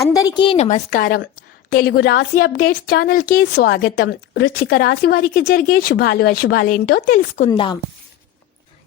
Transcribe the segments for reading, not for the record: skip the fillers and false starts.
అందరికీ నమస్కారం. తెలుగు రాశి అప్డేట్స్ ఛానల్ కి స్వాగతం. వృశ్చిక రాశి వారికి జరిగే శుభాలు అశుభాలేంటో తెలుసుకుందాం.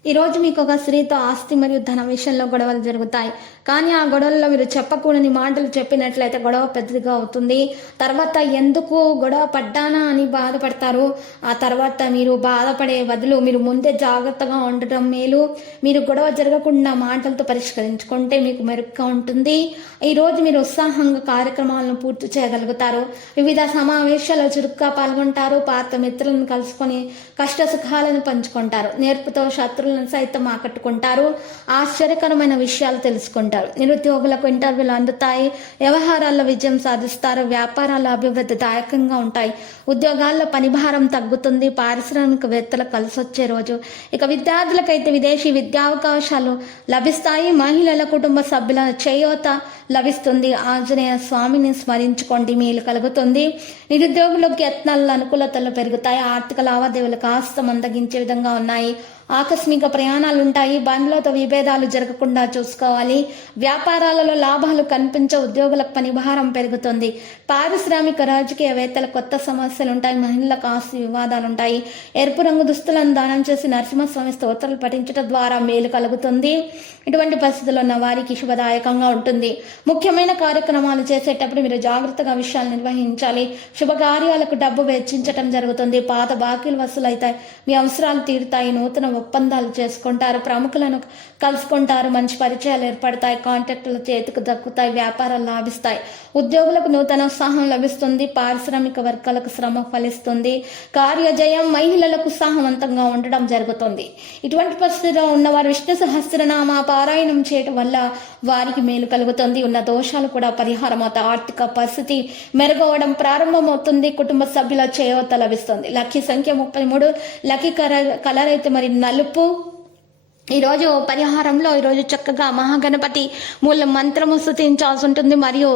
ఈ రోజు మీకు ఒక స్త్రీతో ఆస్తి మరియు ధన విషయంలో గొడవలు జరుగుతాయి. కానీ ఆ గొడవల్లో మీరు చెప్పకూడని మాటలు చెప్పినట్లయితే గొడవ పెద్దదిగా అవుతుంది. తర్వాత ఎందుకు గొడవ పడ్డానా అని బాధపడతారు. ఆ తర్వాత మీరు బాధపడే బదులు మీరు ముందే జాగ్రత్తగా ఉండటం మేలు. మీరు గొడవ జరగకుండా మాటలతో పరిష్కరించుకుంటే మీకు మెరుగ్గా ఉంటుంది. ఈ రోజు మీరు ఉత్సాహంగా కార్యక్రమాలను పూర్తి చేయగలుగుతారు. వివిధ సమావేశాల్లో చురుగ్గా పాల్గొంటారు. పాత మిత్రులను కలుసుకొని కష్ట సుఖాలను పంచుకుంటారు. నేర్పుతో శత్రువులను సైతం ఆకట్టుకుంటారు. ఆశ్చర్యకరమైన విషయాలు తెలుసుకుంటారు. నిరుద్యోగులకు ఇంటర్వ్యూలు అందుతాయి. వ్యవహారాల్లో విజయం సాధిస్తారు. వ్యాపారాల అభివృద్ధి దాయకంగా ఉంటాయి. ఉద్యోగాల్లో పనిభారం తగ్గుతుంది. పారిశ్రామికవేత్తలకు కలిసొచ్చే రోజు. ఇక విద్యార్థులకైతే విదేశీ విద్యావకాశాలు లభిస్తాయి. మహిళల కుటుంబ సభ్యుల చేయూత లభిస్తుంది. ఆంజనేయ స్వామిని స్మరించుకోండి, మేలు కలుగుతుంది. నిరుద్యోగులకు యత్నాల అనుకూలతలు పెరుగుతాయి. ఆర్థిక లావాదేవీలు కాస్త మందగించే విధంగా ఉన్నాయి. ఆకస్మిక ప్రయాణాలు ఉంటాయి. బంధువులతో విభేదాలు జరగకుండా చూసుకోవాలి. వ్యాపారాలలో లాభాలు కనిపించే ఉద్యోగులకు పనిభారం పెరుగుతుంది. పారిశ్రామిక రాజకీయవేత్తల కొత్త సమస్యలు ఉంటాయి. మహిళలకు ఆస్తి వివాదాలు ఉంటాయి. ఎరుపు రంగు దుస్తులను దానం చేసి నరసింహస్వామి స్తోత్రాలు పఠించడం ద్వారా మేలు కలుగుతుంది. ఇటువంటి పరిస్థితుల్లో ఉన్న వారికి శుభదాయకంగా ఉంటుంది. ముఖ్యమైన కార్యక్రమాలు చేసేటప్పుడు మీరు జాగ్రత్తగా విషయాలు నిర్వహించాలి. శుభకార్యాలకు డబ్బు వెచ్చించడం జరుగుతుంది. పాత బాకీలు వసూలవుతాయి. మీ అవసరాలు తీరుతాయి. నూతన ఒప్పందాలు చేసుకుంటారు. ప్రముఖులను కలుసుకుంటారు. మంచి పరిచయాలు ఏర్పడతాయి. కాంట్రాక్టుల చేతికి దక్కుతాయి. వ్యాపారాలు లాభిస్తాయి. ఉద్యోగులకు నూతన ఉత్సాహం లభిస్తుంది. పారిశ్రామిక వర్గాలకు శ్రమ ఫలిస్తుంది. కార్యజయం. మహిళలకు ఉత్సాహవంతంగా ఉండడం జరుగుతుంది. ఇటువంటి పరిస్థితిలో ఉన్నవారు విష్ణు సహస్రనామ పారాయణం చేయడం వల్ల వారికి మేలు కలుగుతుంది. ఉన్న దోషాలు కూడా పరిహారం అవుతాయి. ఆర్థిక పరిస్థితి మెరుగవడం ప్రారంభమవుతుంది. కుటుంబ సభ్యుల చేయూత లభిస్తుంది. లక్కీ సంఖ్య 33. లక్కీ కలర్ అయితే మరి నలుపు. ఈరోజు పరిహారంలో ఈరోజు చక్కగా మహాగణపతి మూల మంత్రము స్తుతించాల్సి ఉంటుంది. మరియు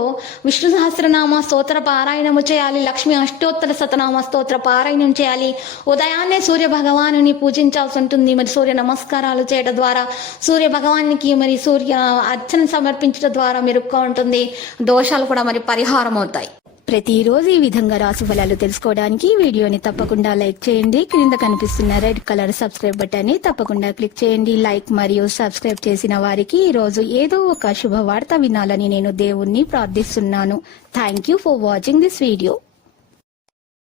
విష్ణు సహస్రనామ స్తోత్ర పారాయణము చేయాలి. లక్ష్మి అష్టోత్తర శతనామ స్తోత్ర పారాయణం చేయాలి. ఉదయాన్నే సూర్య భగవానుని పూజించాల్సి ఉంటుంది. మరి సూర్య నమస్కారాలు చేయడం ద్వారా సూర్య భగవానికి మరి సూర్య అర్చన సమర్పించడం ద్వారా మెరుగ్గా ఉంటుంది. దోషాలు కూడా మరి పరిహారం అవుతాయి. ప్రతిరోజు ఈ విధంగా రాశి ఫలాలు తెలుసుకోవడానికి వీడియోని తప్పకుండా లైక్ చేయండి. క్రింద కనిపిస్తున్న రెడ్ కలర్ సబ్స్క్రైబ్ బటన్ ని తప్పకుండా క్లిక్ చేయండి. లైక్ మరియు సబ్స్క్రైబ్ చేసిన వారికి ఈ రోజు ఏదో ఒక శుభవార్త వినాలని నేను దేవుణ్ణి ప్రార్థిస్తున్నాను. Thank you for watching this video.